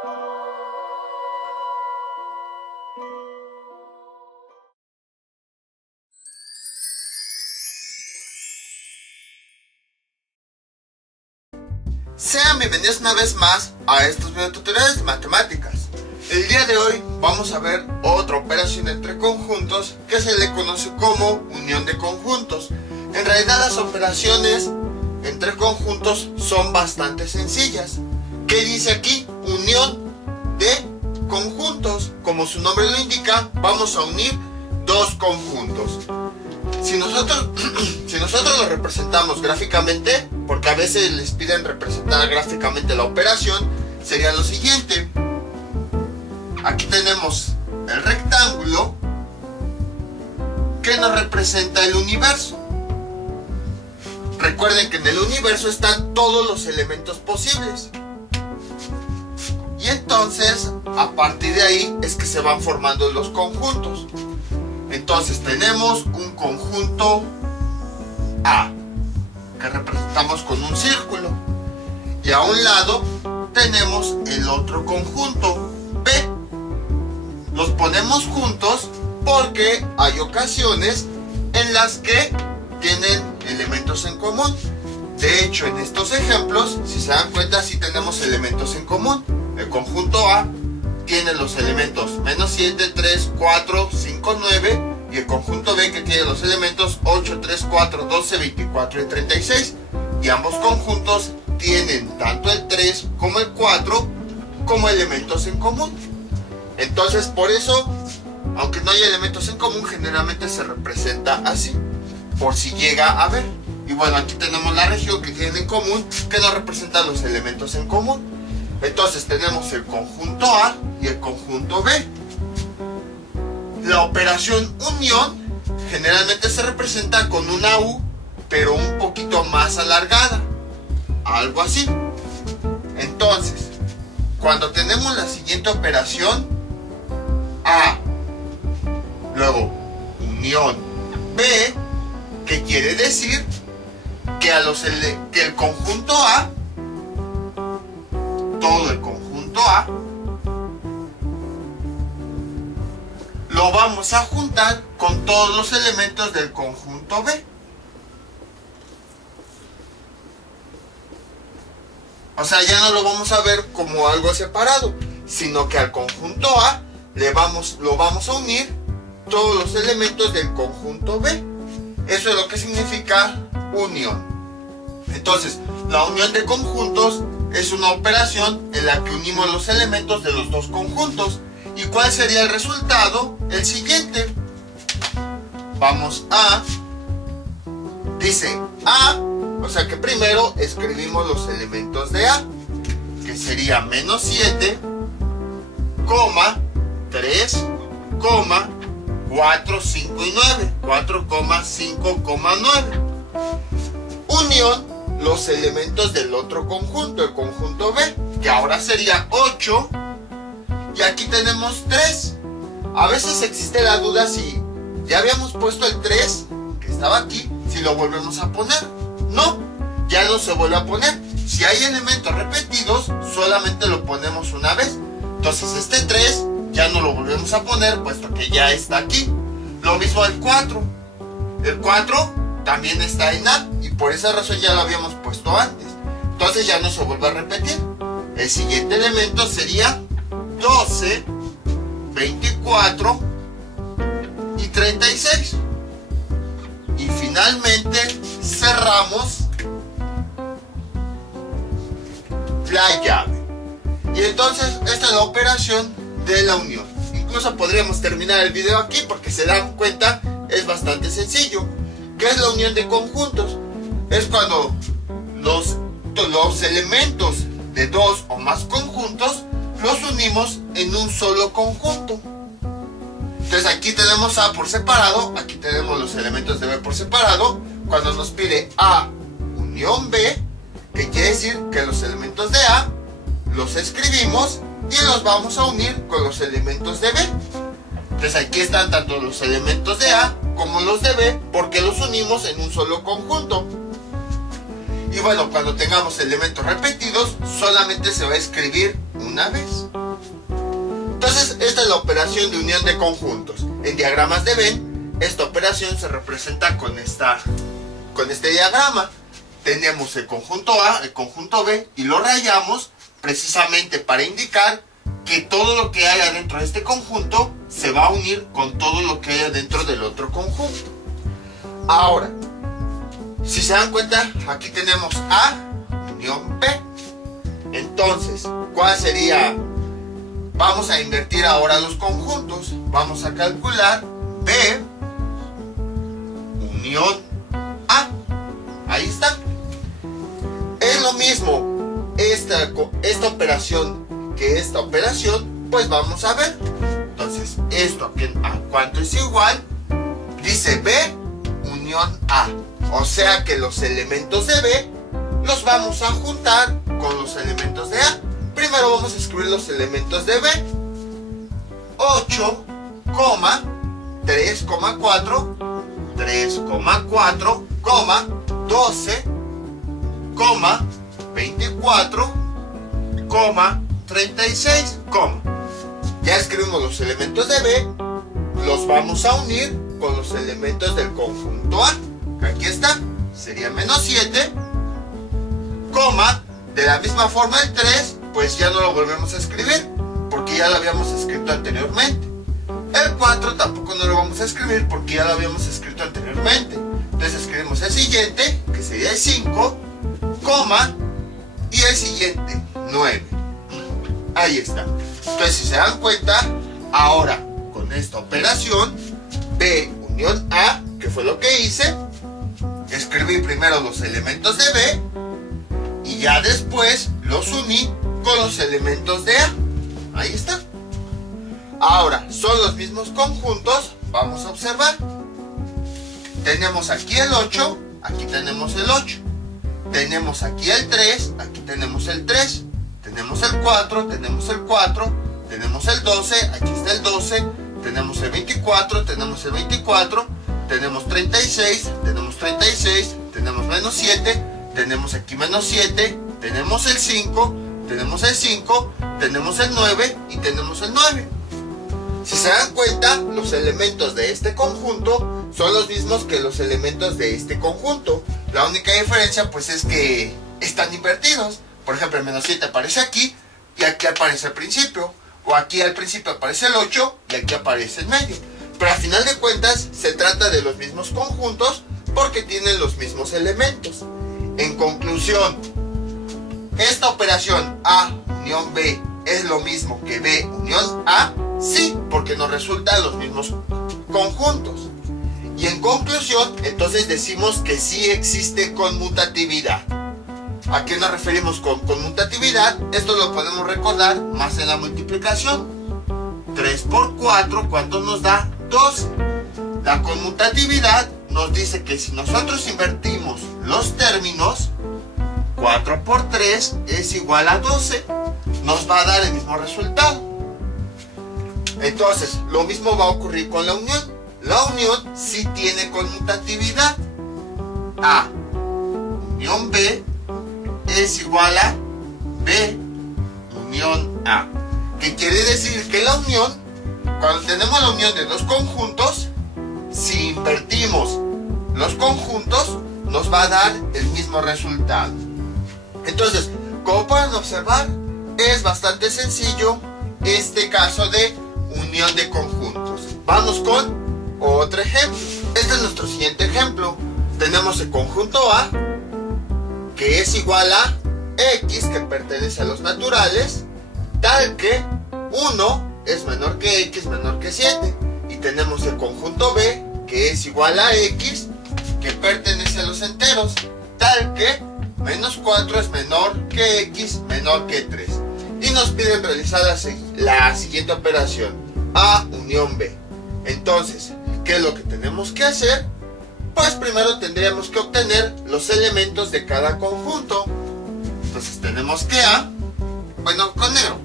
Sean bienvenidos una vez más a estos videotutoriales de matemáticas. El día de hoy vamos a ver otra operación entre conjuntos que se le conoce como unión de conjuntos. En realidad las operaciones entre conjuntos son bastante sencillas. ¿Qué dice aquí? Unión de conjuntos. Como su nombre lo indica, vamos a unir dos conjuntos. Si nosotros lo representamos gráficamente, porque a veces les piden representar gráficamente la operación, sería lo siguiente. Aquí tenemos el rectángulo que nos representa el universo. Recuerden que en el universo están todos los elementos posibles. Y entonces, a partir de ahí es que se van formando los conjuntos. Entonces tenemos un conjunto A, que representamos con un círculo. Y a un lado tenemos el otro conjunto, B. Los ponemos juntos porque hay ocasiones en las que tienen elementos en común. De hecho, en estos ejemplos, si se dan cuenta, sí tenemos elementos en común. El conjunto A tiene los elementos menos 7, 3, 4, 5, 9. Y el conjunto B que tiene los elementos 8, 3, 4, 12, 24 y 36. Y ambos conjuntos tienen tanto el 3 como el 4 como elementos en común. Entonces, por eso, aunque no haya elementos en común, generalmente se representa así, por si llega a haber. Y bueno, aquí tenemos la región que tienen en común, que nos representa los elementos en común. Entonces tenemos el conjunto A y el conjunto B. La operación unión generalmente se representa con una U, pero un poquito más alargada, algo así. Entonces, cuando tenemos la siguiente operación, A, luego unión B, ¿qué quiere decir? Que el conjunto A, todo el conjunto A, lo vamos a juntar con todos los elementos del conjunto B. O sea, ya no lo vamos a ver como algo separado, sino que al conjunto A lo vamos a unir todos los elementos del conjunto B. Eso es lo que significa unión. Entonces, la unión de conjuntos es una operación en la que unimos los elementos de los dos conjuntos. ¿Y cuál sería el resultado? El siguiente. Vamos a... Dice A, o sea que primero escribimos los elementos de A, que sería menos 7, 3, 4, 5 y 9. 4, 5, 9. Unión los elementos del otro conjunto, el conjunto B, que ahora sería 8. Y aquí tenemos 3. A veces existe la duda si ya habíamos puesto el 3, que estaba aquí, si lo volvemos a poner. No, ya no se vuelve a poner. Si hay elementos repetidos, solamente lo ponemos una vez. Entonces este 3 ya no lo volvemos a poner, puesto que ya está aquí. Lo mismo el 4. El 4 también está en A, y por esa razón ya lo habíamos puesto antes. Entonces ya no se vuelve a repetir. El siguiente elemento sería 12, 24 y 36. Y finalmente cerramos la llave. Y entonces esta es la operación de la unión. Incluso podríamos terminar el video aquí porque se dan cuenta, es bastante sencillo. ¿Qué es la unión de conjuntos? Es cuando los elementos de dos o más conjuntos los unimos en un solo conjunto. Entonces aquí tenemos A por separado, aquí tenemos los elementos de B por separado. Cuando nos pide A unión B, que quiere decir que los elementos de A los escribimos y los vamos a unir con los elementos de B. Entonces aquí están tanto los elementos de A como los de B, porque los unimos en un solo conjunto. Y bueno, cuando tengamos elementos repetidos, solamente se va a escribir una vez. Entonces, esta es la operación de unión de conjuntos. En diagramas de Venn, esta operación se representa con este diagrama. Tenemos el conjunto A, el conjunto B, y lo rayamos precisamente para indicar que todo lo que haya dentro de este conjunto se va a unir con todo lo que haya dentro del otro conjunto. Ahora, si se dan cuenta, aquí tenemos A unión B. Entonces, ¿cuál sería? Vamos a invertir ahora los conjuntos. Vamos a calcular B unión A. Ahí está. Es lo mismo esta operación que esta operación, pues vamos a ver. Entonces, ¿esto a cuánto es igual? Dice B unión A. O sea que los elementos de B los vamos a juntar con los elementos de A. Primero vamos a escribir los elementos de B. 8, 3,4, 3,4, 12, 24, 36, ya escribimos los elementos de B, los vamos a unir con los elementos del conjunto A. Aquí está, sería menos 7, de la misma forma el 3, pues ya no lo volvemos a escribir, porque ya lo habíamos escrito anteriormente. El 4 tampoco no lo vamos a escribir, porque ya lo habíamos escrito anteriormente. Entonces escribimos el siguiente, que sería el 5, y el siguiente, 9. Ahí está. Entonces, si se dan cuenta, ahora con esta operación, B unión A, que fue lo que hice, escribí primero los elementos de B y ya después los uní con los elementos de A. Ahí está. Ahora, son los mismos conjuntos. Vamos a observar. Tenemos aquí el 8, aquí tenemos el 8. Tenemos aquí el 3, aquí tenemos el 3. Tenemos el 4, tenemos el 4. Tenemos el 12, aquí está el 12. Tenemos el 24, tenemos el 24. Tenemos 36, tenemos 36. Tenemos menos 7, tenemos aquí menos 7. Tenemos el 5, tenemos el 5. Tenemos el 9 y tenemos el 9. Si se dan cuenta, los elementos de este conjunto son los mismos que los elementos de este conjunto. La única diferencia pues es que están invertidos. Por ejemplo, el menos 7 aparece aquí y aquí aparece al principio. O aquí al principio aparece el 8 y aquí aparece el medio. Pero al final de cuentas se trata de los mismos conjuntos porque tienen los mismos elementos. En conclusión, esta operación A unión B es lo mismo que B unión A. Sí, porque nos resultan los mismos conjuntos. Y en conclusión, entonces decimos que sí existe conmutatividad. ¿A qué nos referimos con conmutatividad? Esto lo podemos recordar más en la multiplicación. 3 por 4, ¿cuánto nos da? 12. La conmutatividad nos dice que si nosotros invertimos los términos, 4 por 3 es igual a 12. Nos va a dar el mismo resultado. Entonces, lo mismo va a ocurrir con la unión. La unión sí tiene conmutatividad. A unión B es igual a B unión A. ¿Qué quiere decir? Que la unión, cuando tenemos la unión de dos conjuntos, si invertimos los conjuntos, nos va a dar el mismo resultado. Entonces, como pueden observar, es bastante sencillo este caso de unión de conjuntos. Vamos con otro ejemplo. Este es nuestro siguiente ejemplo. Tenemos el conjunto A, que es igual a X, que pertenece a los naturales, tal que 1 es menor que X menor que 7. Y tenemos el conjunto B, que es igual a X, que pertenece a los enteros, tal que menos 4 es menor que X menor que 3. Y nos piden realizar la siguiente operación, A unión B. Entonces, ¿qué es lo que tenemos que hacer? Pues primero tendríamos que obtener los elementos de cada conjunto. Entonces tenemos que A, bueno, con negro,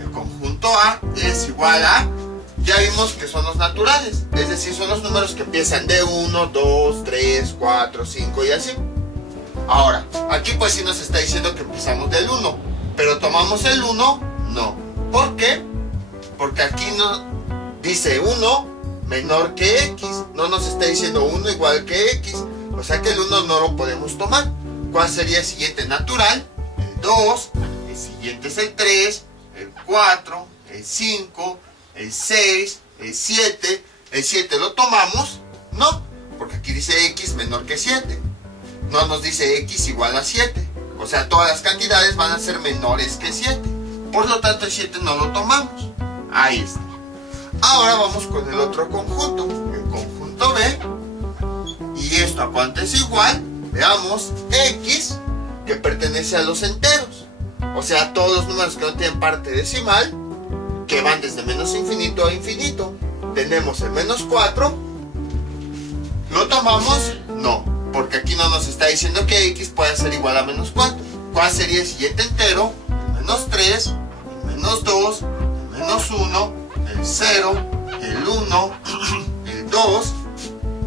el conjunto A es igual a, ya vimos que son los naturales, es decir, son los números que empiezan de 1, 2, 3, 4, 5 y así. Ahora, aquí pues sí nos está diciendo que empezamos del 1, pero tomamos el 1, no. ¿Por qué? Porque aquí nos dice 1 menor que x, no nos está diciendo 1 igual que x, o sea que el 1 no lo podemos tomar. ¿Cuál sería el siguiente natural? El 2, el siguiente es el 3, el 4, el 5, el 6, el 7, el 7 lo tomamos, no, porque aquí dice x menor que 7, no nos dice x igual a 7, o sea todas las cantidades van a ser menores que 7, por lo tanto el 7 no lo tomamos, ahí está. Ahora vamos con el otro conjunto, el conjunto B, y esto a cuánto es igual, veamos, x que pertenece a los enteros, o sea a todos los números que no tienen parte decimal, que van desde menos infinito a infinito. Tenemos el menos 4, ¿lo tomamos? No, porque aquí no nos está diciendo que x puede ser igual a menos 4. ¿Cuál sería el siguiente entero? El menos 3, el menos 2, el menos 1, el 0, el 1, el 2.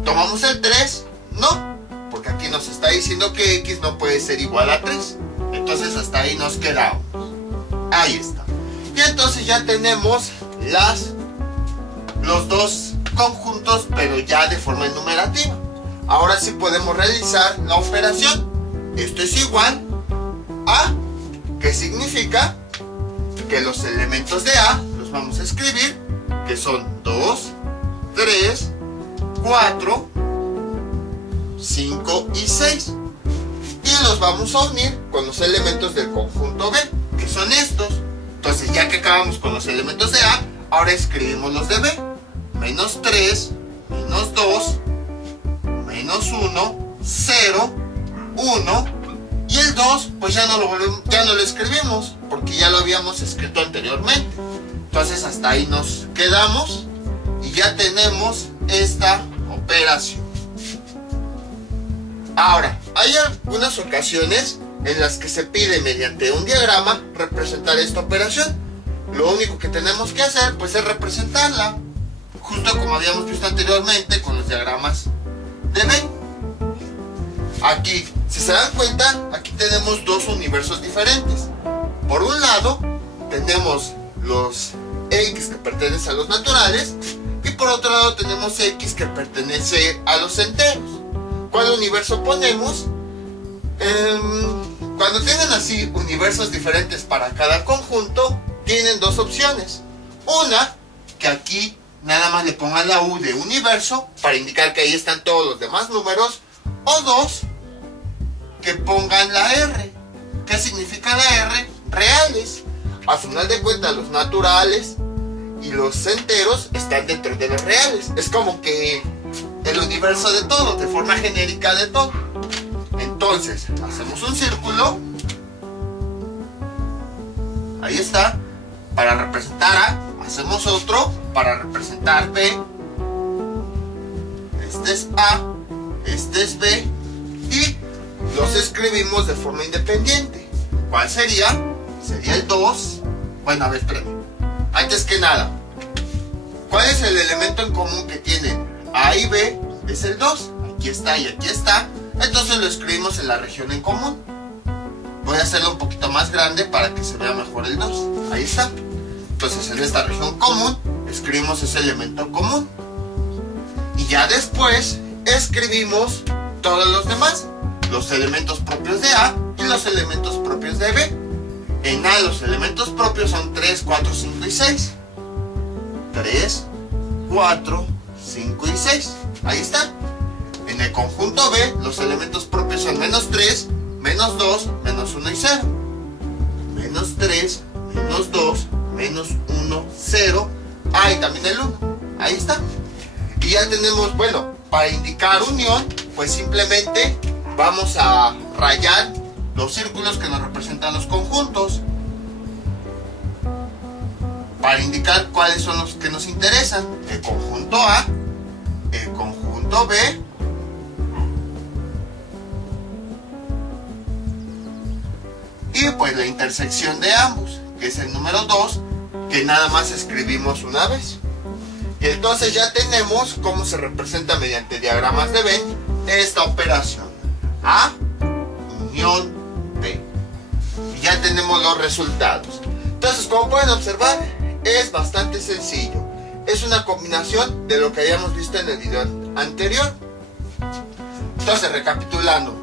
¿Tomamos el 3? No, porque aquí nos está diciendo que x no puede ser igual a 3. Entonces hasta ahí nos quedamos. Ahí está. Y entonces ya tenemos los dos conjuntos, pero ya de forma enumerativa. Ahora sí podemos realizar la operación. Esto es igual a, que significa que los elementos de A los vamos a escribir, que son 2, 3, 4, 5 y 6. Y los vamos a unir con los elementos del conjunto B, que son estos. Entonces ya que acabamos con los elementos de A, ahora escribimos los de B. Menos 3, menos 2, menos 1, 0, 1. Y el 2, pues ya no lo escribimos, porque ya lo habíamos escrito anteriormente. Entonces hasta ahí nos quedamos y ya tenemos esta operación. Ahora, hay algunas ocasiones en las que se pide mediante un diagrama representar esta operación. Lo único que tenemos que hacer pues es representarla, justo como habíamos visto anteriormente con los diagramas de Venn. Aquí, si se dan cuenta, aquí tenemos dos universos diferentes. Por un lado, tenemos los x que pertenecen a los naturales y por otro lado tenemos x que pertenece a los enteros. ¿Cuál universo ponemos? Cuando tengan así universos diferentes para cada conjunto, tienen dos opciones. Una, que aquí nada más le pongan la U de universo para indicar que ahí están todos los demás números. O dos, que pongan la R. ¿Qué significa la R? Reales. Al final de cuentas, los naturales y los enteros están dentro de los reales. Es como que el universo de todo, de forma genérica de todo. Entonces, hacemos un círculo. Ahí está. Para representar A, hacemos otro. Para representar B. Este es A. Este es B. Y los escribimos de forma independiente. ¿Cuál sería? Sería el 2. Bueno, a ver, espérame. Antes que nada, ¿cuál es el elemento en común que tienen A y B? Es el 2. Aquí está y aquí está. Entonces lo escribimos en la región en común. Voy a hacerlo un poquito más grande para que se vea mejor el 2. Ahí está. Entonces en esta región común escribimos ese elemento común. Y ya después escribimos todos los demás. Los elementos propios de A y los elementos propios de B. En A los elementos propios son 3, 4, 5 y 6. 3, 4, 5 y 6. Ahí está. En el conjunto B, los elementos propios son menos 3, menos 2, menos 1 y 0. Menos 3, menos 2, menos 1, 0. Ah, y también el 1. Ahí está. Y ya tenemos, bueno, para indicar unión, pues simplemente vamos a rayar los círculos que nos representan los conjuntos para indicar cuáles son los que nos interesan. El conjunto A, el conjunto B y pues la intersección de ambos, que es el número 2, que nada más escribimos una vez. Y entonces ya tenemos cómo se representa mediante diagramas de Venn esta operación. A unión B. Y ya tenemos los resultados. Entonces, como pueden observar, es bastante sencillo. Es una combinación de lo que habíamos visto en el video anterior. Entonces, recapitulando,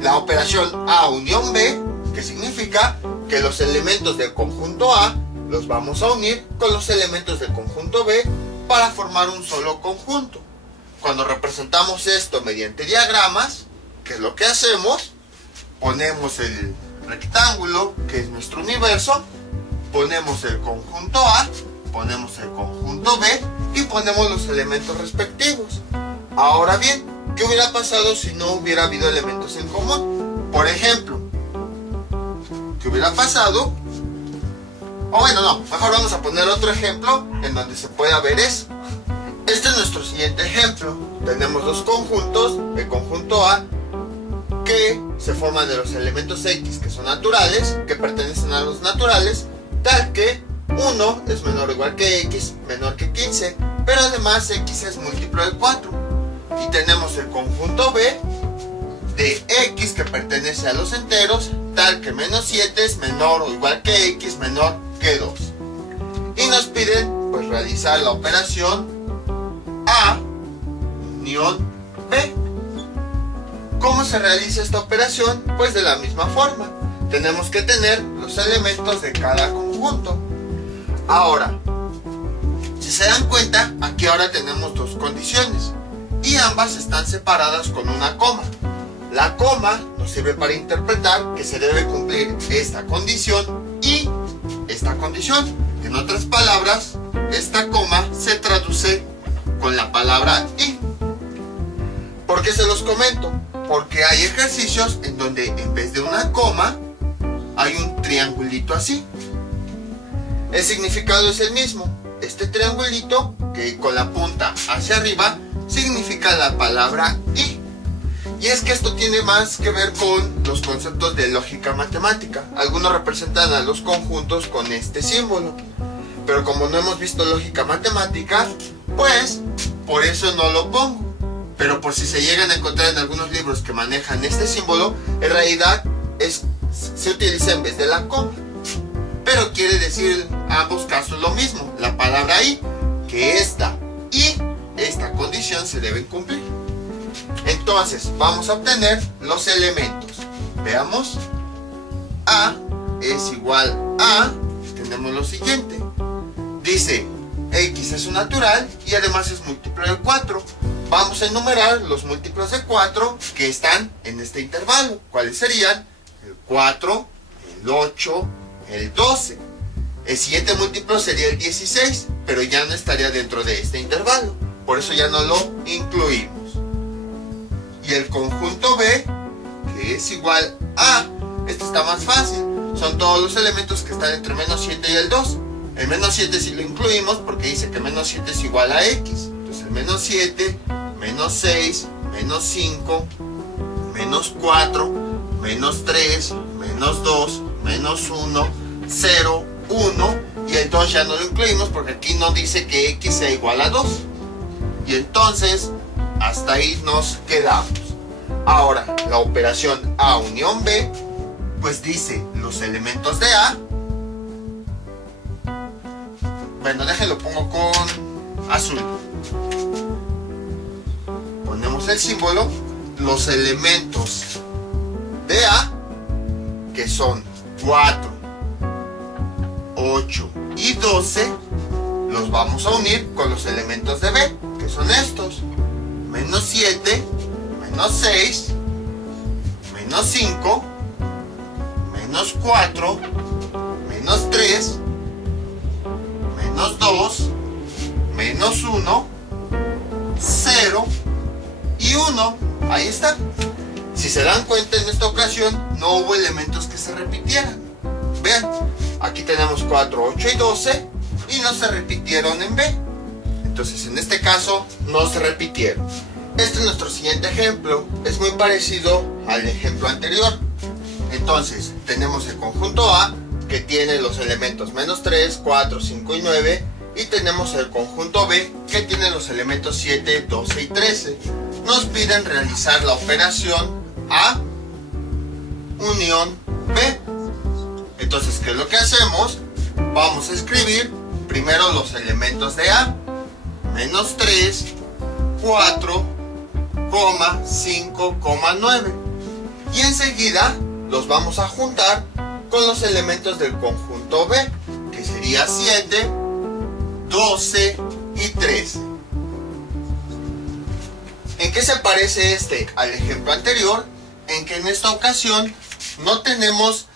la operación A unión B, que significa que los elementos del conjunto A los vamos a unir con los elementos del conjunto B para formar un solo conjunto. Cuando representamos esto mediante diagramas, ¿qué es lo que hacemos? Ponemos el rectángulo, que es nuestro universo, ponemos el conjunto A, ponemos el conjunto B y ponemos los elementos respectivos. Ahora bien, ¿qué hubiera pasado si no hubiera habido elementos en común? Por ejemplo, ¿qué hubiera pasado? O bueno, no, mejor vamos a poner otro ejemplo en donde se pueda ver eso. Este es nuestro siguiente ejemplo. Tenemos dos conjuntos, el conjunto A, que se forman de los elementos X, que son naturales, que pertenecen a los naturales, tal que 1 es menor o igual que X, menor que 15, pero además X es múltiplo de 4. Y tenemos el conjunto B de X, que pertenece a los enteros, tal que menos 7 es menor o igual que X, menor que 2. Y nos piden pues realizar la operación A unión B. ¿Cómo se realiza esta operación? Pues de la misma forma. Tenemos que tener los elementos de cada conjunto. Ahora, si se dan cuenta, aquí ahora tenemos dos condiciones y ambas están separadas con una coma. La coma nos sirve para interpretar que se debe cumplir esta condición y esta condición. En otras palabras, esta coma se traduce con la palabra y. ¿Por qué se los comento? Porque hay ejercicios en donde en vez de una coma hay un triangulito así. El significado es el mismo. Este triangulito, que con la punta hacia arriba, significa la palabra y. Y es que esto tiene más que ver con los conceptos de lógica matemática. Algunos representan a los conjuntos con este símbolo. Pero como no hemos visto lógica matemática, pues por eso no lo pongo. Pero por si se llegan a encontrar en algunos libros que manejan este símbolo, en realidad se utiliza en vez de la coma. Pero quiere decir en ambos casos lo mismo, la palabra y, que esta y esta condición se deben cumplir. Entonces vamos a obtener los elementos. Veamos. A es igual a, tenemos lo siguiente. Dice, X es un natural y además es múltiplo de 4. Vamos a enumerar los múltiplos de 4 que están en este intervalo. ¿Cuáles serían? El 4, el 8, el 12. El siguiente múltiplo sería el 16, pero ya no estaría dentro de este intervalo. Por eso ya no lo incluimos. Y el conjunto B, que es igual a, este está más fácil. Son todos los elementos que están entre menos 7 y el 2. El menos 7 sí lo incluimos porque dice que menos 7 es igual a X. Entonces el menos 7, menos 6, menos 5, menos 4, menos 3, menos 2, menos 1, 0, 1. Y el 2 ya no lo incluimos porque aquí no dice que X sea igual a 2. Y entonces hasta ahí nos quedamos. Ahora, la operación A unión B, pues dice los elementos de A. Bueno, déjenlo pongo con azul. Ponemos el símbolo. Los elementos de A, que son 4, 8 y 12, los vamos a unir con los elementos de B, que son estos. Menos 7, menos 6, menos 5, menos 4, menos 3, menos 2, menos 1, 0 y 1. Ahí está. Si se dan cuenta, en esta ocasión no hubo elementos que se repitieran. Vean, aquí tenemos 4, 8 y 12 y no se repitieron en B. Entonces en este caso no se repitieron. Este es nuestro siguiente ejemplo. Es muy parecido al ejemplo anterior. Entonces tenemos el conjunto A, que tiene los elementos menos 3, 4, 5 y 9. Y tenemos el conjunto B, que tiene los elementos 7, 12 y 13. Nos piden realizar la operación A unión B. Entonces, ¿qué es lo que hacemos? Vamos a escribir primero los elementos de A. Menos 3, 4, 5, 9. Y enseguida los vamos a juntar con los elementos del conjunto B, que sería 7, 12 y 13. ¿En qué se parece este al ejemplo anterior? En que en esta ocasión no tenemos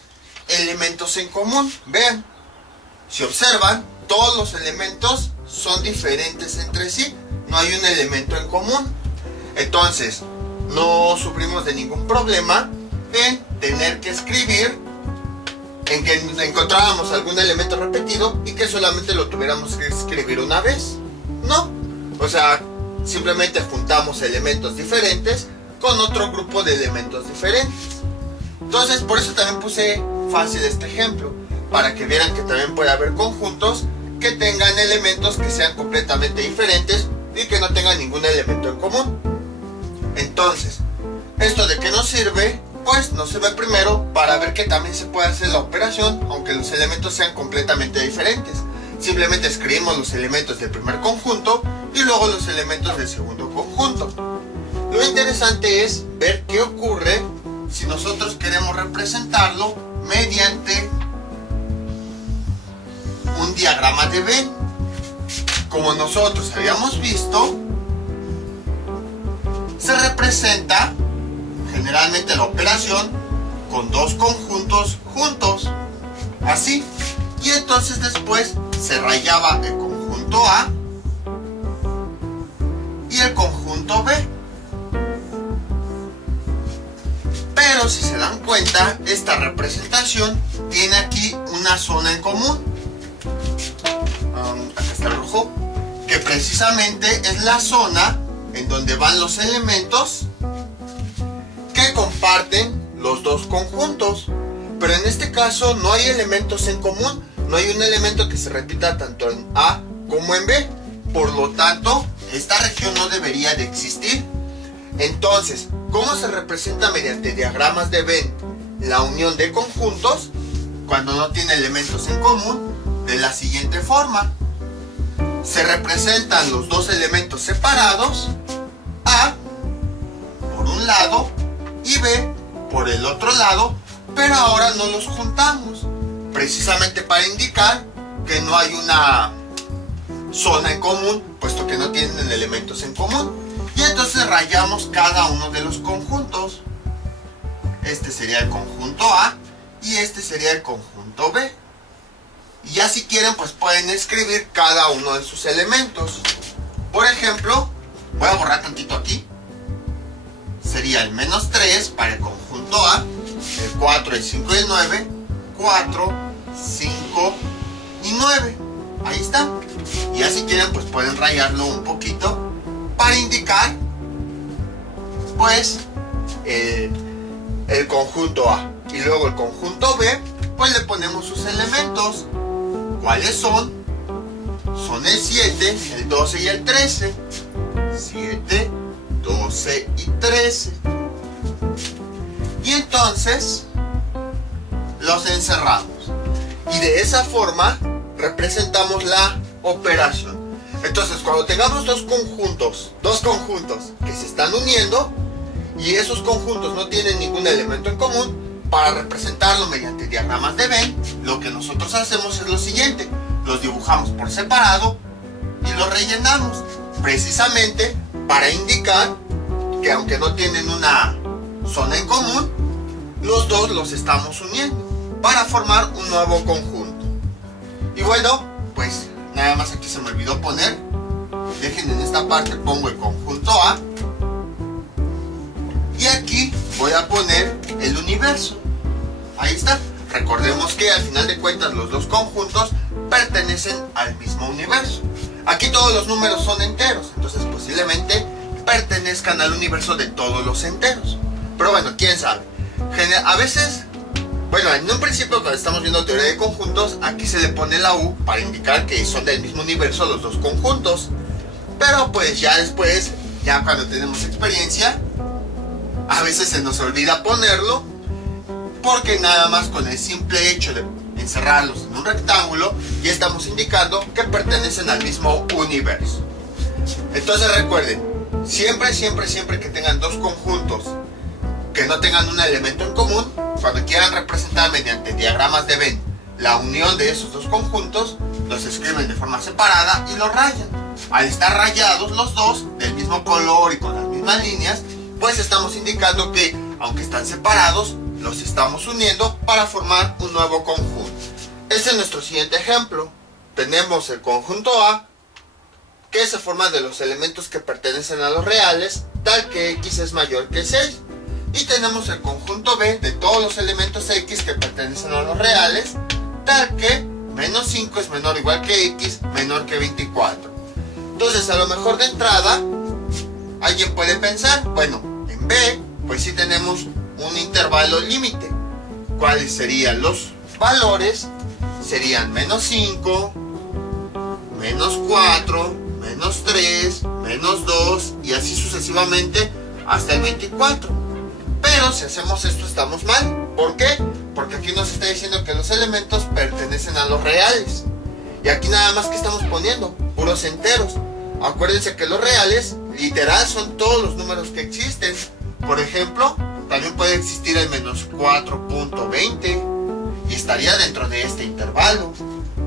elementos en común. Vean, si observan, todos los elementos son diferentes entre sí, no hay un elemento en común. Entonces, no sufrimos de ningún problema en tener que escribir, en que encontráramos algún elemento repetido y que solamente lo tuviéramos que escribir una vez. No, o sea, simplemente juntamos elementos diferentes con otro grupo de elementos diferentes. Entonces, por eso también puse fácil este ejemplo, para que vieran que también puede haber conjuntos que tengan elementos que sean completamente diferentes y que no tengan ningún elemento en común. Entonces, ¿esto de qué nos sirve? Pues nos sirve primero para ver que también se puede hacer la operación aunque los elementos sean completamente diferentes. Simplemente escribimos los elementos del primer conjunto y luego los elementos del segundo conjunto. Lo interesante es ver qué ocurre si nosotros queremos representarlo mediante un diagrama de Venn. Como nosotros habíamos visto, se representa generalmente la operación con dos conjuntos juntos, así, y entonces después se rayaba el conjunto A y el conjunto B. Pero si se dan cuenta, esta representación tiene aquí una zona en común. Acá está el rojo, que precisamente es la zona en donde van los elementos que comparten los dos conjuntos. Pero en este caso no hay elementos en común, no hay un elemento que se repita tanto en A como en B. Por lo tanto, esta región no debería de existir. Entonces, ¿cómo se representa mediante diagramas de Venn la unión de conjuntos cuando no tiene elementos en común? De la siguiente forma: se representan los dos elementos separados, A por un lado y B por el otro lado, pero ahora no los juntamos, precisamente para indicar que no hay una zona en común, puesto que no tienen elementos en común. Y entonces rayamos cada uno de los conjuntos. Este sería el conjunto A y este sería el conjunto B. Y ya si quieren, pues pueden escribir cada uno de sus elementos. Por ejemplo, voy a borrar tantito aquí. Sería el menos 3 para el conjunto A, el 4, el 5 y el 9, 4, 5 y 9. Ahí está. Y ya si quieren, pues pueden rayarlo un poquito para indicar, pues, el conjunto A. Y luego el conjunto B, pues le ponemos sus elementos. ¿Cuáles son? Son el 7, el 12 y el 13. 7, 12 y 13. Y entonces los encerramos. Y de esa forma representamos la operación. Entonces, cuando tengamos dos conjuntos que se están uniendo y esos conjuntos no tienen ningún elemento en común, para representarlo mediante diagramas de Venn, lo que nosotros hacemos es lo siguiente: los dibujamos por separado y los rellenamos, precisamente para indicar que aunque no tienen una zona en común, los dos los estamos uniendo para formar un nuevo conjunto. Y bueno, pues nada más aquí se me olvidó poner, dejen en esta parte pongo el conjunto A y aquí voy a poner el universo. Ahí está. Recordemos que al final de cuentas los dos conjuntos pertenecen al mismo universo. Aquí todos los números son enteros, entonces posiblemente pertenezcan al universo de todos los enteros. Pero bueno, quién sabe. A veces, bueno, en un principio cuando estamos viendo teoría de conjuntos, aquí se le pone la U para indicar que son del mismo universo los dos conjuntos. Pero pues ya después, ya cuando tenemos experiencia, a veces se nos olvida ponerlo porque nada más con el simple hecho de encerrarlos en un rectángulo ya estamos indicando que pertenecen al mismo universo. Entonces recuerden, siempre que tengan dos conjuntos que no tengan un elemento en común, cuando quieran representar mediante diagramas de Venn la unión de esos dos conjuntos, los escriben de forma separada y los rayan. Al estar rayados los dos del mismo color y con las mismas líneas, pues estamos indicando que, aunque están separados, los estamos uniendo para formar un nuevo conjunto. Este es nuestro siguiente ejemplo. Tenemos el conjunto A, que se forma de los elementos que pertenecen a los reales, tal que X es mayor que 6. Y tenemos el conjunto B de todos los elementos X que pertenecen a los reales, tal que menos 5 es menor o igual que X, menor que 24. Entonces, a lo mejor de entrada, alguien puede pensar, bueno, en B, pues sí tenemos un intervalo límite. ¿Cuáles serían los valores? Serían menos 5, menos 4, menos 3, menos 2 y así sucesivamente hasta el 24. Pero si hacemos esto estamos mal. ¿Por qué? Porque aquí nos está diciendo que los elementos pertenecen a los reales. Y aquí nada más que estamos poniendo puros enteros. Acuérdense que los reales literal son todos los números que existen. Por ejemplo, también puede existir el menos 4.20 y estaría dentro de este intervalo.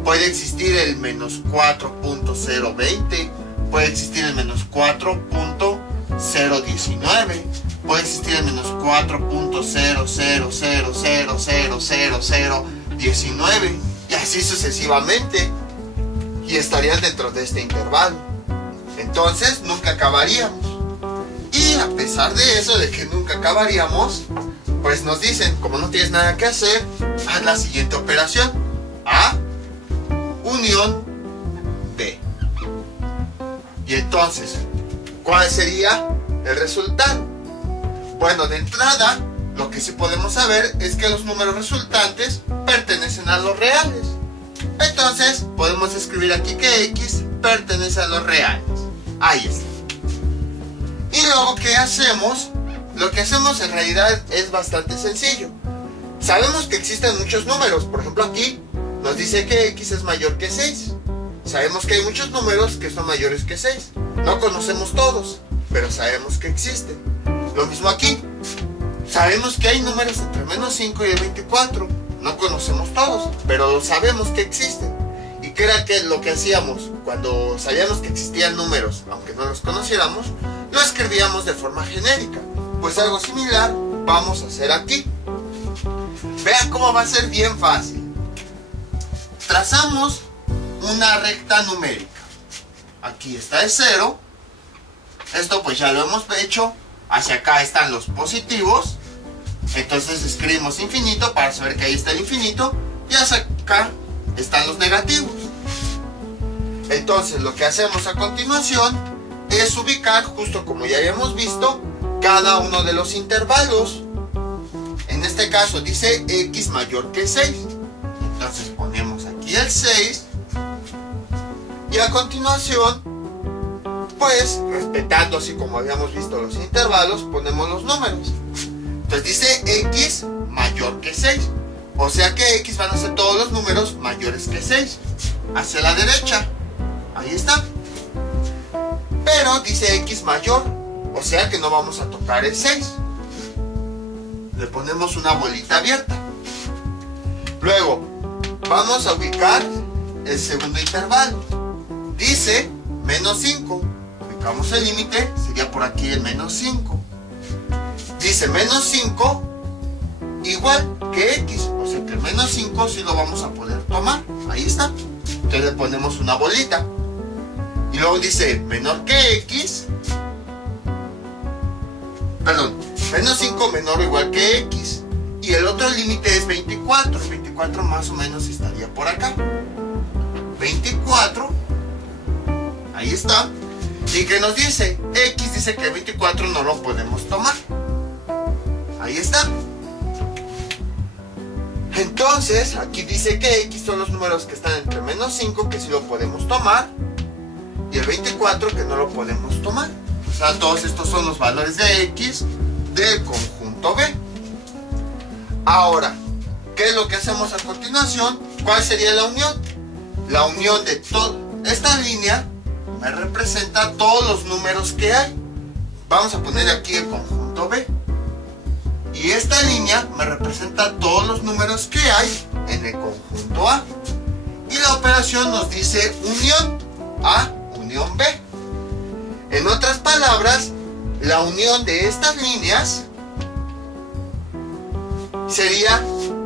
Puede existir el menos 4.020, puede existir el menos 4.019, puede existir el menos 4.00000000019 y así sucesivamente, y estarían dentro de este intervalo. Entonces nunca acabaríamos. Y a pesar de eso, de que nunca acabaríamos, pues nos dicen, como no tienes nada que hacer, haz la siguiente operación: A unión B. Y entonces, ¿cuál sería el resultado? Bueno, de entrada, lo que sí podemos saber es que los números resultantes pertenecen a los reales. Entonces, podemos escribir aquí que X pertenece a los reales. Ahí está. Y luego, ¿qué hacemos? Lo que hacemos en realidad es bastante sencillo. Sabemos que existen muchos números. Por ejemplo, aquí nos dice que X es mayor que 6. Sabemos que hay muchos números que son mayores que 6. No conocemos todos, pero sabemos que existen. Lo mismo aquí. Sabemos que hay números entre menos 5 y el 24. No conocemos todos, pero sabemos que existen. ¿Y qué era lo que hacíamos? Cuando sabíamos que existían números, aunque no los conociéramos, lo escribíamos de forma genérica. Pues algo similar vamos a hacer aquí. Vean cómo va a ser bien fácil. Trazamos una recta numérica. Aquí está el 0. Esto pues ya lo hemos hecho. Hacia acá están los positivos. Entonces escribimos infinito para saber que ahí está el infinito. Y hacia acá están los negativos. Entonces lo que hacemos a continuación es ubicar, justo como ya habíamos visto, cada uno de los intervalos. En este caso dice X mayor que 6. Entonces ponemos aquí el 6. Y a continuación, pues respetando así como habíamos visto los intervalos, ponemos los números. Entonces dice X mayor que 6. O sea que X van a ser todos los números mayores que 6. Hacia la derecha. Ahí está. Pero dice X mayor. O sea que no vamos a tocar el 6. Le ponemos una bolita abierta. Luego vamos a ubicar el segundo intervalo. Dice menos 5. Ubicamos el límite. Sería por aquí el menos 5. Dice menos 5 igual que X. O sea que el menos 5 sí lo vamos a poder tomar. Ahí está. Entonces le ponemos una bolita. Y luego dice menor que X. Perdón, menos 5 menor o igual que X. Y el otro límite es 24. 24 más o menos estaría por acá. 24. Ahí está. ¿Y qué nos dice? X dice que 24 no lo podemos tomar. Ahí está. Entonces, aquí dice que X son los números que están entre menos 5, que sí lo podemos tomar. Y el 24 que no lo podemos tomar. O sea, todos estos son los valores de X del conjunto B. Ahora, ¿qué es lo que hacemos a continuación? ¿Cuál sería la unión? La unión de toda esta línea me representa todos los números que hay. Vamos a poner aquí el conjunto B. Y esta línea me representa todos los números que hay en el conjunto A. Y la operación nos dice unión A, unión B. En otras palabras, la unión de estas líneas sería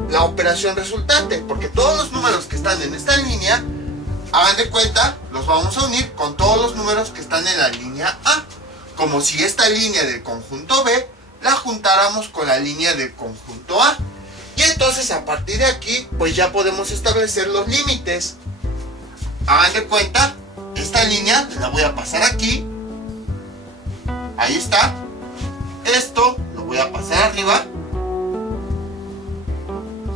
la operación resultante, porque todos los números que están en esta línea, hagan de cuenta, los vamos a unir con todos los números que están en la línea A, como si esta línea del conjunto B la juntáramos con la línea del conjunto A. Y entonces a partir de aquí, pues ya podemos establecer los límites. Hagan de cuenta, esta línea la voy a pasar aquí. Ahí está. Esto lo voy a pasar arriba.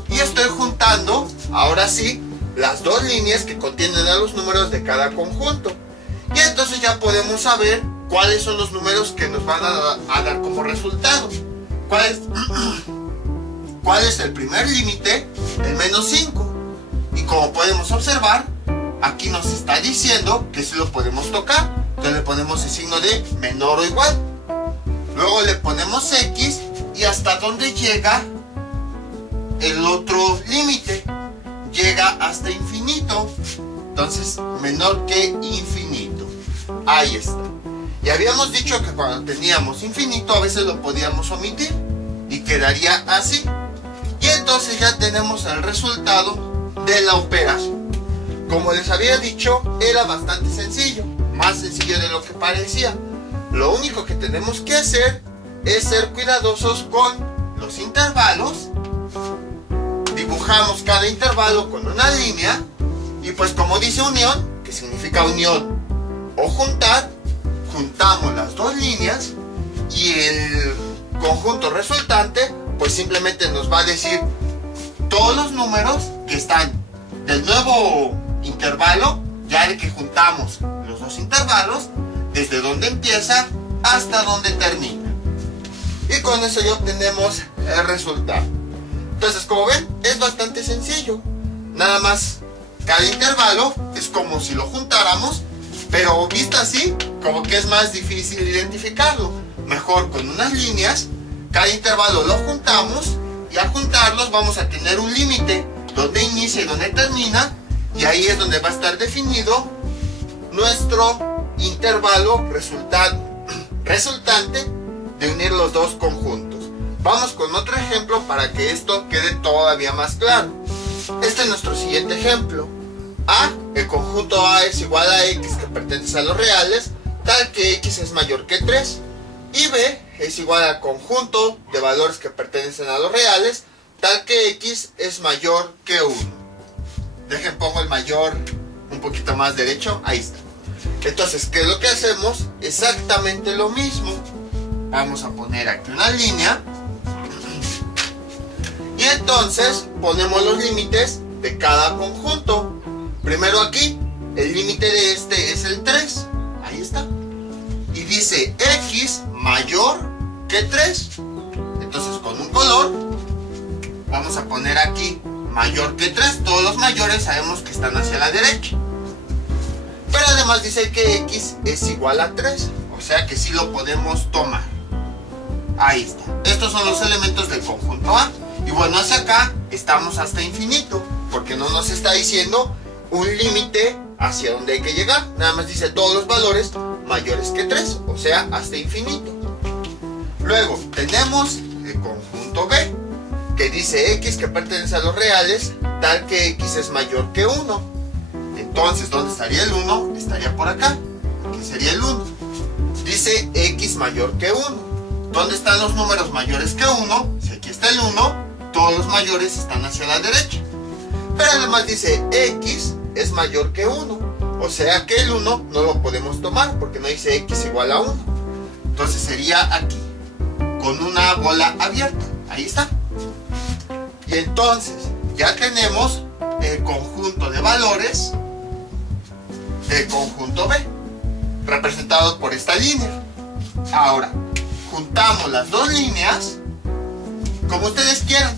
Y estoy juntando, ahora sí, las dos líneas que contienen a los números de cada conjunto. Y entonces ya podemos saber cuáles son los números que nos van a dar como resultado. ¿Cuál es el primer límite? El menos 5. Y como podemos observar, aquí nos está diciendo que sí lo podemos tocar. Entonces le ponemos el signo de menor o igual. Luego le ponemos X y hasta dónde llega el otro límite. Llega hasta infinito. Entonces, menor que infinito. Ahí está. Y habíamos dicho que cuando teníamos infinito a veces lo podíamos omitir y quedaría así. Y entonces ya tenemos el resultado de la operación. Como les había dicho, era bastante sencillo, más sencillo de lo que parecía. Lo único que tenemos que hacer es ser cuidadosos con los intervalos. Dibujamos cada intervalo con una línea y pues como dice unión, que significa unión o juntar, juntamos las dos líneas y el conjunto resultante pues simplemente nos va a decir todos los números que están del nuevo intervalo, ya de que juntamos los dos intervalos, desde donde empieza hasta donde termina. Y con eso ya obtenemos el resultado. Entonces, como ven, es bastante sencillo. Nada más, cada intervalo es como si lo juntáramos, pero visto así, como que es más difícil identificarlo. Mejor con unas líneas, cada intervalo lo juntamos y al juntarlos vamos a tener un límite donde inicia y donde termina, y ahí es donde va a estar definido nuestro intervalo resultante de unir los dos conjuntos. Vamos con otro ejemplo para que esto quede todavía más claro. Este es nuestro siguiente ejemplo. A, el conjunto A es igual a X que pertenece a los reales, tal que X es mayor que 3. Y B es igual al conjunto de valores que pertenecen a los reales, tal que X es mayor que 1. Dejen, pongo el mayor un poquito más derecho, ahí está. Entonces, ¿qué es lo que hacemos? Exactamente lo mismo. Vamos a poner aquí una línea. Y entonces ponemos los límites de cada conjunto. Primero aquí, el límite de este es el 3. Ahí está. Y dice X mayor que 3. Entonces con un color vamos a poner aquí mayor que 3. Todos los mayores sabemos que están hacia la derecha. Pero además dice que X es igual a 3. O sea que sí lo podemos tomar. Ahí está. Estos son los elementos del conjunto A. Y bueno, hacia acá estamos hasta infinito, porque no nos está diciendo un límite hacia donde hay que llegar. Nada más dice todos los valores mayores que 3, o sea, hasta infinito. Luego tenemos el conjunto B, que dice X que pertenece a los reales, tal que X es mayor que 1. Entonces, ¿dónde estaría el 1? Estaría por acá. Aquí sería el 1. Dice X mayor que 1. ¿Dónde están los números mayores que 1? Si aquí está el 1, todos los mayores están hacia la derecha. Pero además dice X es mayor que 1. O sea que el 1 no lo podemos tomar porque no dice X igual a 1. Entonces sería aquí, con una bola abierta. Ahí está. Y entonces ya tenemos el conjunto de valores del conjunto B, representado por esta línea. Ahora, juntamos las dos líneas como ustedes quieran.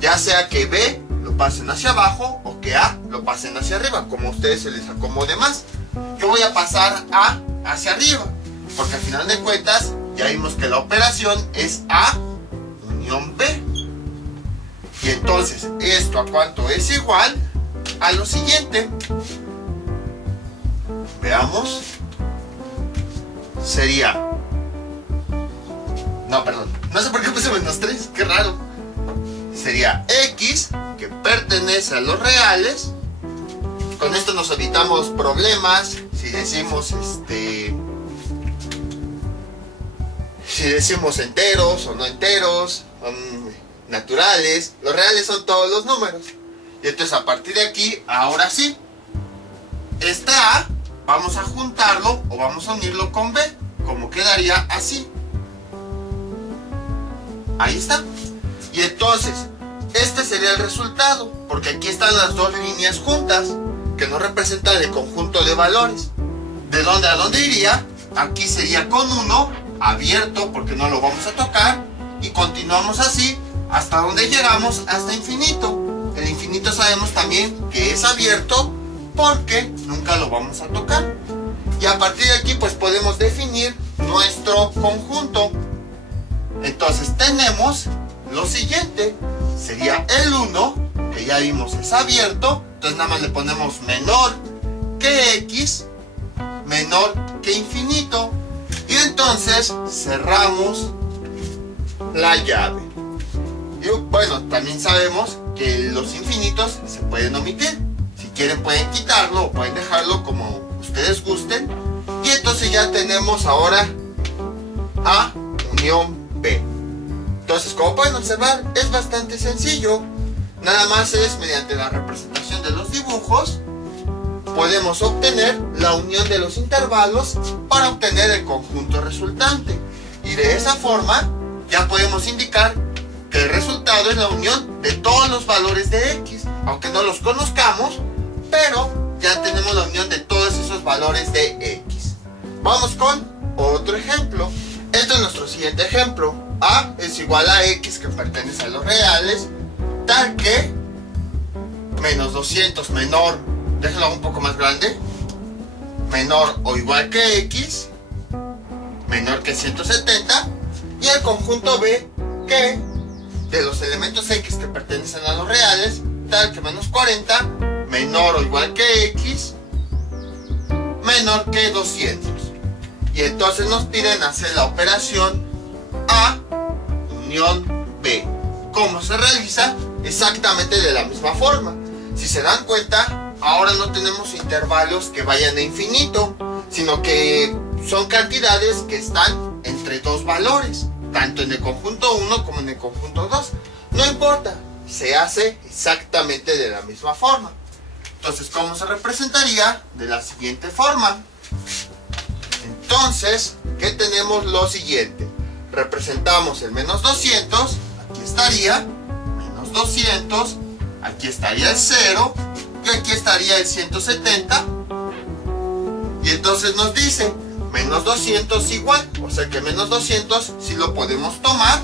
Ya sea que B lo pasen hacia abajo o que A lo pasen hacia arriba, como a ustedes se les acomode más. Yo voy a pasar A hacia arriba, porque al final de cuentas ya vimos que la operación es A unión B. Y entonces, ¿esto a cuánto es igual? A lo siguiente. Veamos. Sería... No, perdón. No sé por qué puse menos 3. Qué raro. Sería X, que pertenece a los reales. Con esto nos evitamos problemas. Si decimos si decimos enteros o no enteros, naturales. Los reales son todos los números. Y entonces a partir de aquí, ahora sí, este A vamos a juntarlo o vamos a unirlo con B, como quedaría así. Ahí está. Y entonces, este sería el resultado, porque aquí están las dos líneas juntas, que nos representan el conjunto de valores. ¿De dónde a dónde iría? Aquí sería con 1, abierto, porque no lo vamos a tocar, y continuamos así, hasta donde llegamos, hasta infinito. El infinito sabemos también que es abierto, porque nunca lo vamos a tocar. Y a partir de aquí pues podemos definir nuestro conjunto. Entonces tenemos lo siguiente, sería el 1, que ya vimos es abierto, entonces nada más le ponemos menor que X, menor que infinito, y entonces cerramos la llave. Y bueno, también sabemos que los infinitos se pueden omitir. Si quieren pueden quitarlo o pueden dejarlo como ustedes gusten. Y entonces ya tenemos ahora A unión B. Entonces, como pueden observar, es bastante sencillo. Nada más es mediante la representación de los dibujos podemos obtener la unión de los intervalos para obtener el conjunto resultante. Y de esa forma ya podemos indicar que el resultado es la unión de todos los valores de X, aunque no los conozcamos, pero ya tenemos la unión de todos esos valores de X. Vamos con otro ejemplo. Este es nuestro siguiente ejemplo. A es igual a X, que pertenece a los reales, tal que menos 200 menor, déjalo un poco más grande, menor o igual que X, menor que 170, y el conjunto B, que de los elementos X que pertenecen a los reales, tal que menos 40, menor o igual que X, menor que 200. Y entonces nos piden hacer la operación A unión B. ¿Cómo se realiza? Exactamente de la misma forma. Si se dan cuenta, ahora no tenemos intervalos que vayan a infinito, sino que son cantidades que están entre dos valores, tanto en el conjunto 1 como en el conjunto 2. No importa, se hace exactamente de la misma forma. Entonces, ¿cómo se representaría? De la siguiente forma. Entonces, ¿qué tenemos? Lo siguiente. Representamos el menos 200, aquí estaría, menos 200, aquí estaría el 0, y aquí estaría el 170. Y entonces nos dice, menos 200 igual, o sea que menos 200 sí lo podemos tomar.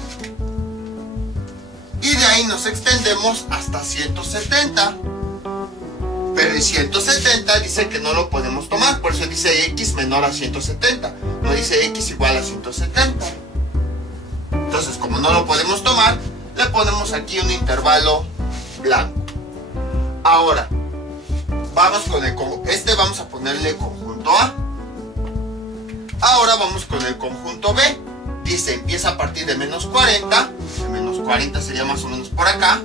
Y de ahí nos extendemos hasta 170. Pero el 170 dice que no lo podemos tomar, por eso dice X menor a 170, no dice X igual a 170. Entonces, como no lo podemos tomar, le ponemos aquí un intervalo blanco. Ahora, vamos con vamos a ponerle conjunto A. Ahora vamos con el conjunto B. Dice, empieza a partir de menos 40, el menos 40 sería más o menos por acá.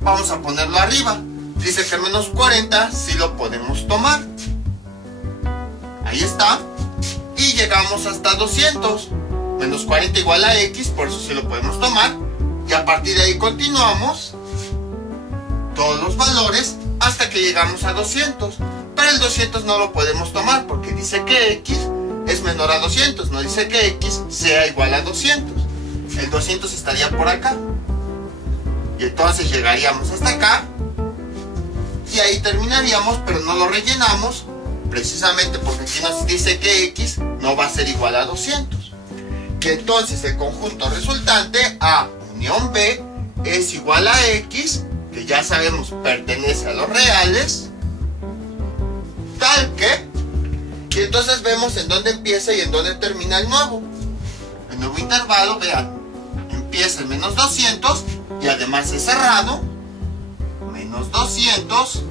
Vamos a ponerlo arriba. Dice que menos 40 sí lo podemos tomar. Ahí está. Y llegamos hasta 200. Menos 40 igual a X, por eso sí lo podemos tomar. Y a partir de ahí continuamos todos los valores hasta que llegamos a 200. Pero el 200 no lo podemos tomar porque dice que X es menor a 200. No dice que X sea igual a 200. El 200 estaría por acá. Y entonces llegaríamos hasta acá. Y ahí terminaríamos, pero no lo rellenamos, precisamente porque aquí nos dice que X no va a ser igual a 200. Y entonces el conjunto resultante A unión B es igual a X, que ya sabemos pertenece a los reales, tal que, y entonces vemos en dónde empieza y en dónde termina el nuevo. El nuevo intervalo, vean, empieza en menos 200 y además es cerrado, menos 200,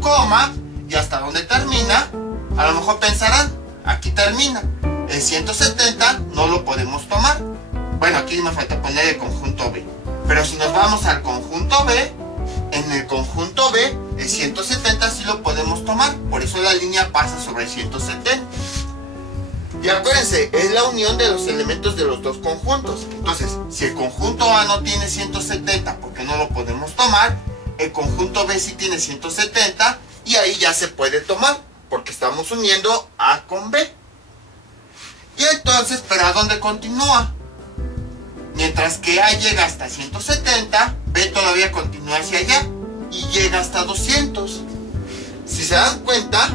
coma, y hasta dónde termina. A lo mejor pensarán, aquí termina. El 170 no lo podemos tomar. Bueno, aquí me falta poner el conjunto B. Pero si nos vamos al conjunto B, en el conjunto B, el 170 sí lo podemos tomar. Por eso la línea pasa sobre el 170. Y acuérdense, es la unión de los elementos de los dos conjuntos. Entonces, si el conjunto A no tiene 170 porque no lo podemos tomar, el conjunto B sí tiene 170 y ahí ya se puede tomar porque estamos uniendo A con B. Y entonces, ¿pero a dónde continúa? Mientras que A llega hasta 170, B todavía continúa hacia allá y llega hasta 200. Si se dan cuenta,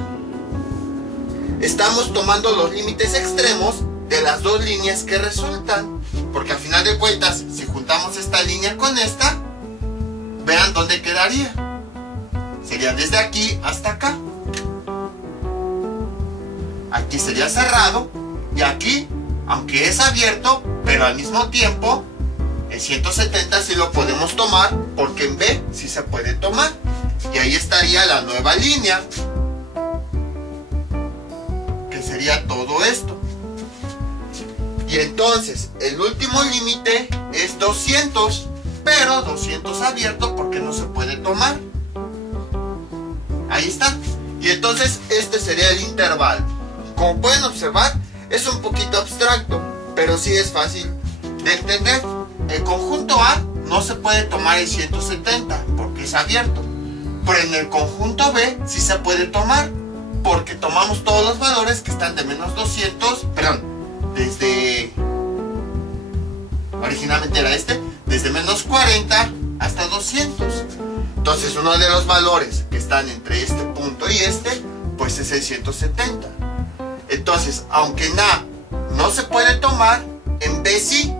estamos tomando los límites extremos de las dos líneas que resultan. Porque al final de cuentas, si juntamos esta línea con esta, vean dónde quedaría. Sería desde aquí hasta acá. Aquí sería cerrado y aquí, aunque es abierto, pero al mismo tiempo el 170 sí lo podemos tomar porque en B sí se puede tomar. Y ahí estaría la nueva línea, que sería todo esto. Y entonces el último límite es 200, pero 200 abierto porque no se puede tomar. Ahí está. Y entonces este sería el intervalo. Como pueden observar, es un poquito abstracto, pero sí es fácil de entender. El conjunto A no se puede tomar el 170 porque es abierto, pero en el conjunto B sí se puede tomar porque tomamos todos los valores que están de menos 200, perdón, desde, originalmente era desde menos 40 hasta 200. Entonces uno de los valores que están entre este punto y pues es el 170. Entonces, aunque en A no se puede tomar, en B sí.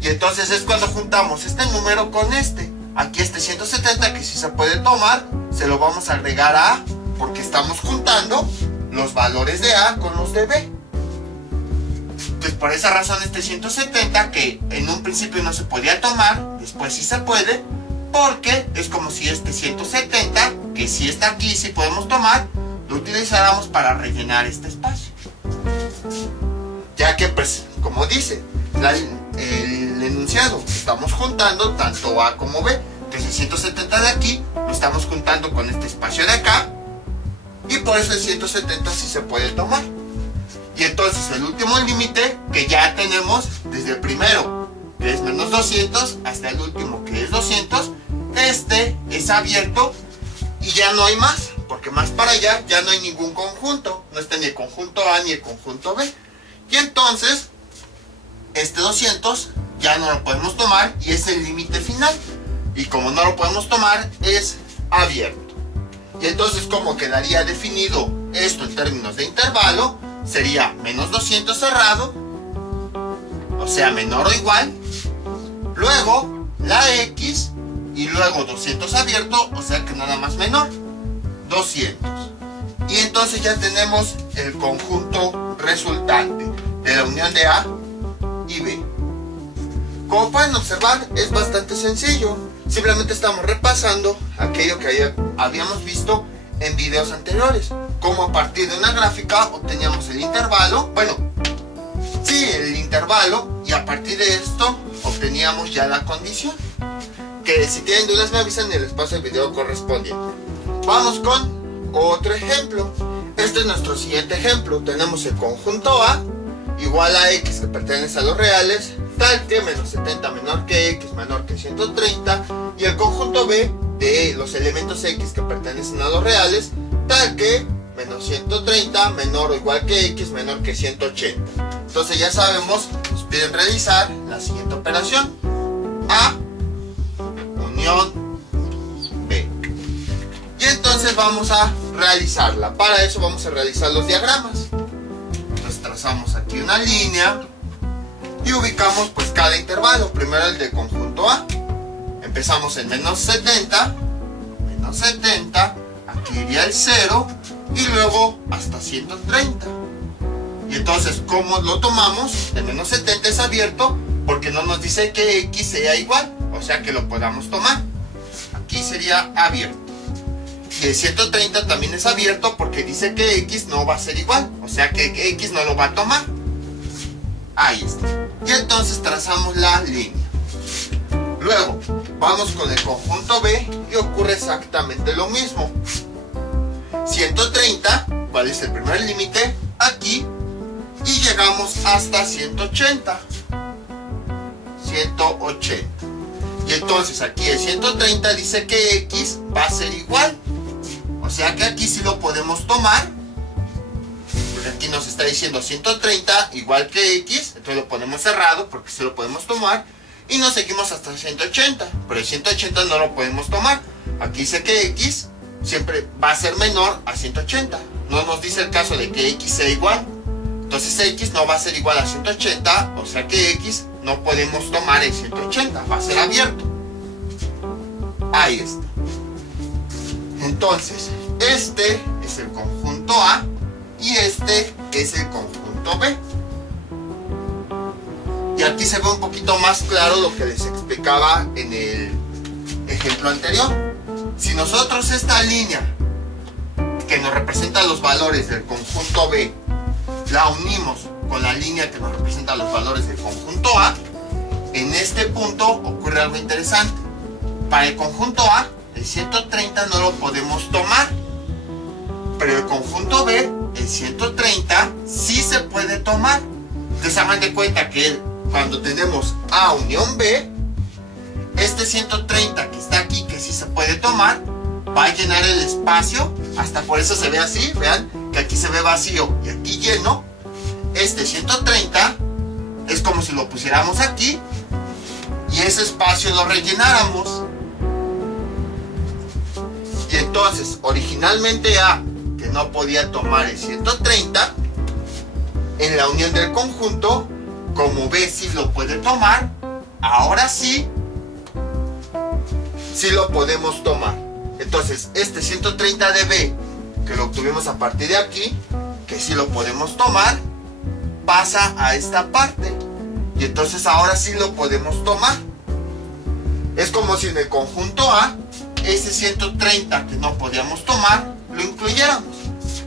Y entonces es cuando juntamos este número con este. Aquí este 170 que sí se puede tomar, se lo vamos a agregar a A, porque estamos juntando los valores de A con los de B. Entonces por esa razón este 170, que en un principio no se podía tomar, después sí se puede, porque es como si este 170, que sí está aquí, sí podemos tomar, lo utilizáramos para rellenar este espacio. Ya que pues, como dice el enunciado, estamos juntando tanto A como B. Entonces el 170 de aquí lo estamos juntando con este espacio de acá, y por eso el 170 sí se puede tomar. Y entonces el último límite que ya tenemos, desde el primero, que es menos 200, hasta el último, que es 200, este es abierto y ya no hay más, porque más para allá ya no hay ningún conjunto, no está ni el conjunto A ni el conjunto B. Y entonces este 200 ya no lo podemos tomar y es el límite final, y como no lo podemos tomar es abierto. Y entonces, ¿cómo quedaría definido esto en términos de intervalo? Sería menos 200 cerrado, o sea menor o igual, luego la X y luego 200 abierto, o sea que nada más menor, 200. Y entonces ya tenemos el conjunto resultante de la unión de A y B. Como pueden observar, es bastante sencillo. Simplemente estamos repasando aquello que habíamos visto en videos anteriores, como a partir de una gráfica obteníamos el intervalo, bueno, sí, el intervalo, y a partir de esto obteníamos ya la condición. Que si tienen dudas me avisan en el espacio del video correspondiente. Vamos con otro ejemplo. Este es nuestro siguiente ejemplo. Tenemos el conjunto A igual a X, que pertenece a los reales, tal que menos 70 menor que X menor que 130, y el conjunto B de los elementos X que pertenecen a los reales, tal que menos 130 menor o igual que X menor que 180. Entonces ya sabemos, nos piden realizar la siguiente operación: A unión B. Y entonces vamos a realizarla. Para eso vamos a realizar los diagramas. Entonces trazamos aquí una línea y ubicamos pues cada intervalo. Primero el del conjunto A. Empezamos en menos 70, aquí iría el 0 y luego hasta 130. Y entonces, ¿cómo lo tomamos? El menos 70 es abierto porque no nos dice que x sea igual, o sea que lo podamos tomar. Aquí sería abierto. Y el 130 también es abierto porque dice que x no va a ser igual, o sea que x no lo va a tomar. Ahí está. Y entonces trazamos la línea. Luego, vamos con el conjunto B y ocurre exactamente lo mismo. 130, ¿cuál es el primer límite? Aquí. Y llegamos hasta 180. 180. Y entonces aquí el 130 dice que x va a ser igual. O sea que aquí sí lo podemos tomar. Porque aquí nos está diciendo 130 igual que x. Entonces lo ponemos cerrado porque sí lo podemos tomar. Y nos seguimos hasta 180. Pero el 180 no lo podemos tomar. Aquí dice que x siempre va a ser menor a 180. No nos dice el caso de que x sea igual. Entonces x no va a ser igual a 180. O sea que x no podemos tomar el 180. Va a ser abierto. Ahí está. Entonces, este es el conjunto A y este es el conjunto B. Y aquí se ve un poquito más claro lo que les explicaba en el ejemplo anterior. Si nosotros esta línea que nos representa los valores del conjunto B la unimos con la línea que nos representa los valores del conjunto A, en este punto ocurre algo interesante. Para el conjunto A, el 130 no lo podemos tomar, pero el conjunto B, el 130 sí se puede tomar. Entonces hagan de cuenta que cuando tenemos A unión B, este 130 que está aquí, que sí se puede tomar, va a llenar el espacio, hasta por eso se ve así, vean que aquí se ve vacío y aquí lleno. Este 130 es como si lo pusiéramos aquí y ese espacio lo rellenáramos. Y entonces, originalmente A, que no podía tomar el 130, en la unión del conjunto, como B sí lo puede tomar, ahora sí lo podemos tomar. Entonces, este 130 de B, que lo obtuvimos a partir de aquí, que sí lo podemos tomar, pasa a esta parte. Y entonces ahora sí lo podemos tomar. Es como si en el conjunto A, ese 130 que no podíamos tomar, lo incluyéramos.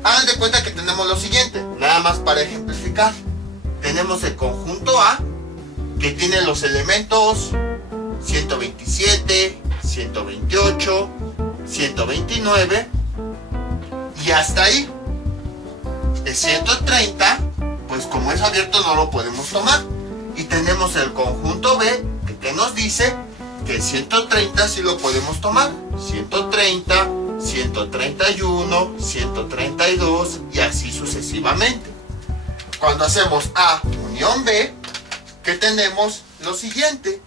Hagan de cuenta que tenemos lo siguiente, nada más para ejemplificar. Tenemos el conjunto A, que tiene los elementos 127, 128, 129 y hasta ahí. El 130, pues como es abierto no lo podemos tomar. Y tenemos el conjunto B, que nos dice que el 130 sí lo podemos tomar. 130, 131, 132 y así sucesivamente. Cuando hacemos A unión B, que tenemos lo siguiente.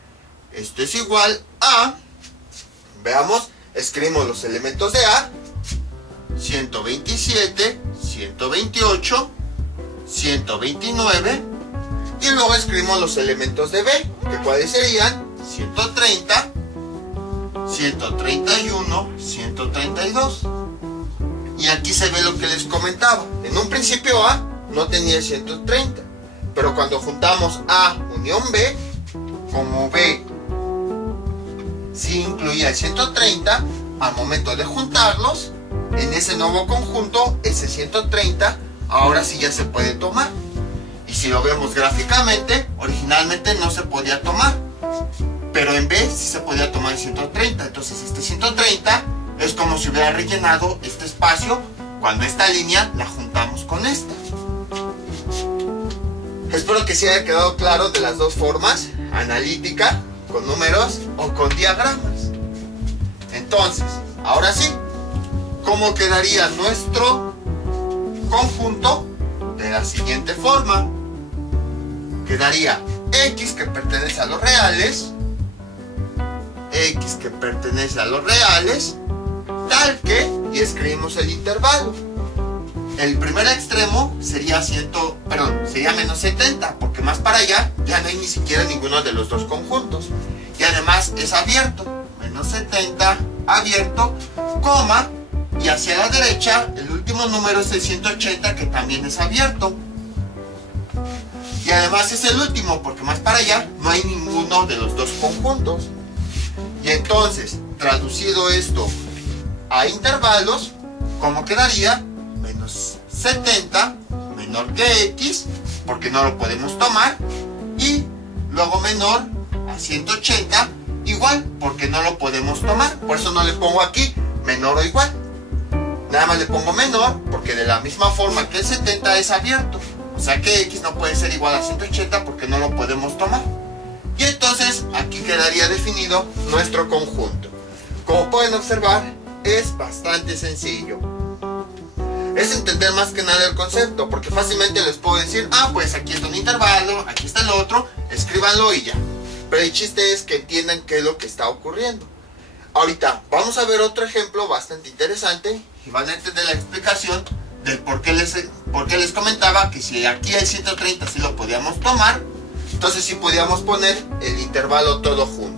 Esto es igual a, veamos, escribimos los elementos de A, 127, 128, 129, y luego escribimos los elementos de B, que cuáles serían 130, 131, 132. Y aquí se ve lo que les comentaba. En un principio A no tenía 130, pero cuando juntamos A unión B, como B sí incluía el 130, al momento de juntarlos, en ese nuevo conjunto, ese 130, ahora sí ya se puede tomar. Y si lo vemos gráficamente, originalmente no se podía tomar, pero en B sí se podía tomar el 130. Entonces este 130 es como si hubiera rellenado este espacio cuando esta línea la juntamos con esta. Espero que sí haya quedado claro de las dos formas, analítica, con números o con diagramas. Entonces, ahora sí, ¿cómo quedaría nuestro conjunto? De la siguiente forma. Quedaría X que pertenece a los reales, X que pertenece a los reales, tal que, y escribimos el intervalo. El primer extremo sería sería menos 70, porque más para allá ya no hay ni siquiera ninguno de los dos conjuntos. Y además es abierto. menos 70 abierto, coma, y hacia la derecha el último número es el 180 que también es abierto. Y además es el último porque más para allá no hay ninguno de los dos conjuntos. Y entonces, traducido esto a intervalos, ¿cómo quedaría? Menos 70 menor que x, porque no lo podemos tomar, y luego menor a 180 igual, porque no lo podemos tomar. Por eso no le pongo aquí menor o igual, nada más le pongo menor, porque de la misma forma que el 70 es abierto, o sea que x no puede ser igual a 180 porque no lo podemos tomar. Y entonces aquí quedaría definido nuestro conjunto. Como pueden observar, es bastante sencillo. Es entender más que nada el concepto, porque fácilmente les puedo decir, pues aquí está un intervalo, aquí está el otro, escríbanlo y ya. Pero el chiste es que entiendan qué es lo que está ocurriendo. Ahorita vamos a ver otro ejemplo bastante interesante y van a entender la explicación del por qué les comentaba que si aquí hay 130 sí lo podíamos tomar, entonces sí podíamos poner el intervalo todo junto.